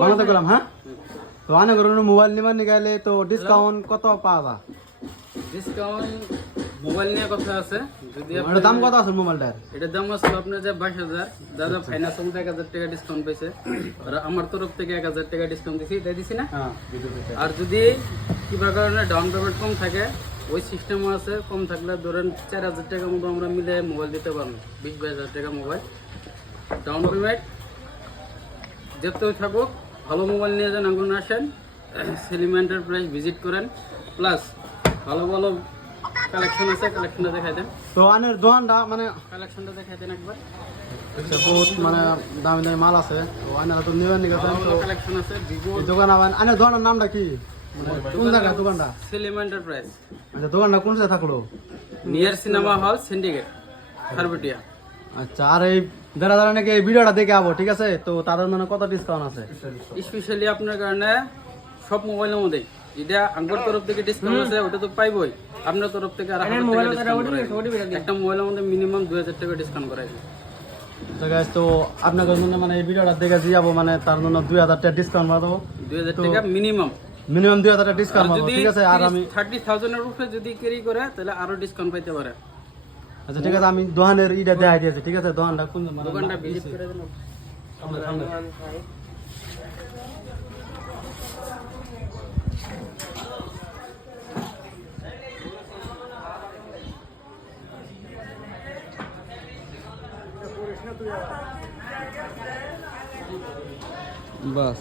বানাতে গেলাম হ্যাঁ তো আনে করে মোবাইল নিবার নিগাইলে তো ডিসকাউন্ট কত পাওয়া ডিসকাউন্ট মোবাইল নিয়ে কথা আছে যদি এর দাম কত আছে মোবাইলটার এটার দাম আছে আপনার যে 22,000 দাদা ফাইনান্স মধ্যে 1,000 টাকা ডিসকাউন্ট পেয়েছে আর আমার তরফ থেকে 1,000 টাকা ডিসকাউন্ট দিছি তাই দিছি না হ্যাঁ আর যদি কিবা কারণে ডাউন পেমেন্ট কম থাকে ওই সিস্টেমও আছে কম থাকলে ধরেন 4,000 টাকা মতো আমরা মিলে মোবাইল দিতে পারবো 20-22,000 টাকা মোবাইল ডাউন পেমেন্ট যেতেও থাকুক ভালো মোবাইল নিয়ে যান আগুন আসেন সেলিম এন্টারপ্রাইজ ভিজিট করেন প্লাস ভালো ভালো কালেকশন আছে কালেকশনটা দেখাই দেন তো আনের দোকানটা মানে কালেকশনটা দেখাই দেন একবার বহুত মানে দামি দামি মাল আছে তো আনের তো নিবেন নিগাছেন তো কালেকশন আছে ভিভো এই দোকান আনের দোকানের নামটা কি মানে কোন জায়গা দোকানটা সেলিম এন্টারপ্রাইজ আচ্ছা দোকানটা কোন জায়গায় থাকলো নিয়ার সিনেমা হল সিন্ডিকেট খারবেটিয়া আচ্ছা আর এই যারা যারা নাকি এই ভিডিওটা দেখে আবো ঠিক আছে তো তাদের জন্য কত ডিসকাউন্ট আছে স্পেশালি আপনার কারণে সব মোবাইলের মধ্যে যেটা আঙ্গুর তরফ থেকে ডিসকাউন্ট আছে ওটা তো পাইবই আপনার তরফ থেকে আর একটা মোবাইলের মধ্যে মিনিমাম 2,000 টাকা ডিসকাউন্ট করাই তো গাইস তো আপনাদের জন্য মানে এই ভিডিওটা দেখে যাবো মানে তার জন্য 2,000 টাকা ডিসকাউন্ট মারবো 2,000 টাকা মিনিমাম মিনিমাম 2,000 টাকা ডিসকাউন্ট মারবো যদি ঠিক আছে আর আমি 30,000 এর উপরে যদি ক্যারি করে তাহলে আরো ডিসকাউন্ট পাইতে পারে আচ্ছা ঠিক আছে আমি দোকানের ইটা দেখাই দিয়েছি ঠিক আছে দোকানটা কোন মানে দোকানটা ভিজিট করে দেন বাস